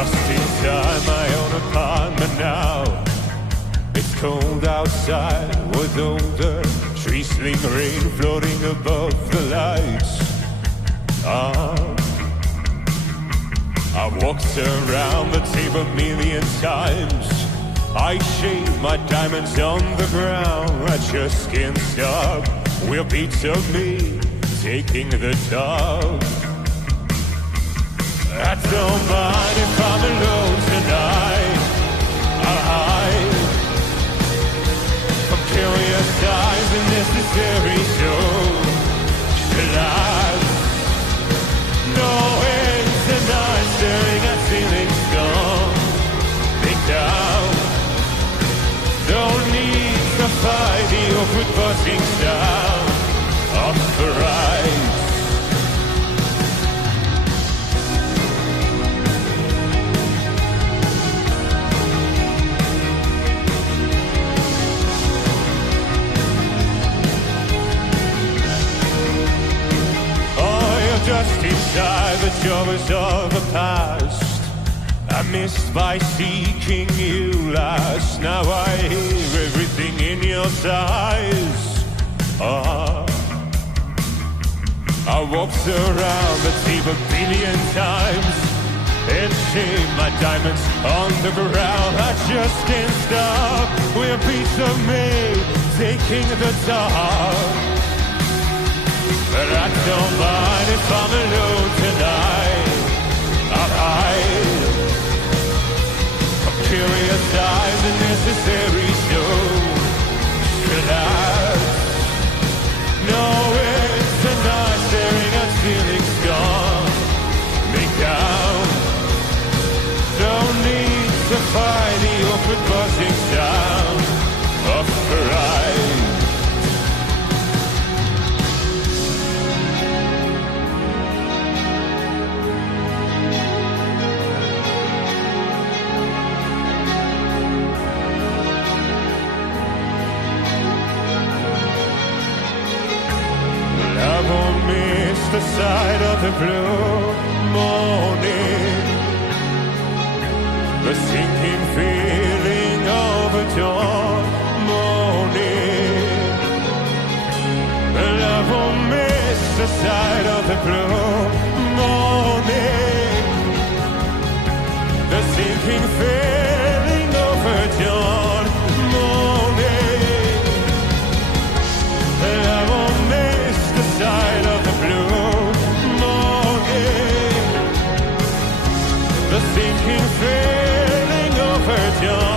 just inside my own apartment now. It's cold outside with older drizzling rain floating above the lights. I've walked around the table a million times. I shave my diamonds on the ground. I just can't stop. Will beats of me taking the top. I don't mind if I'm alone tonight. I'll hide from curious eyes and necessary show. Relax. No end tonight, staring at ceilings gone. Think down. Don't need to fight the awkward buzzing sound of the rise. Just inside the joys of the past, I missed by seeking you last. Now I hear everything in your sighs. I walked around the table a billion times and shaved my diamonds on the ground. I just can't stop. We're a piece of me taking the top. But I don't mind if I'm alone tonight. I'll hide from curious eyes and necessary show. Relax. No it's tonight, staring at ceilings gone. Make down. Don't need to fight the awkward buzzing sound of pride. The side of the blue morning, the sinking feeling of a dawn morning. The love will miss the side of the blue morning, the sinking feeling of a dawn morning. The love will miss the side of the blue. The sinking feeling over dawn.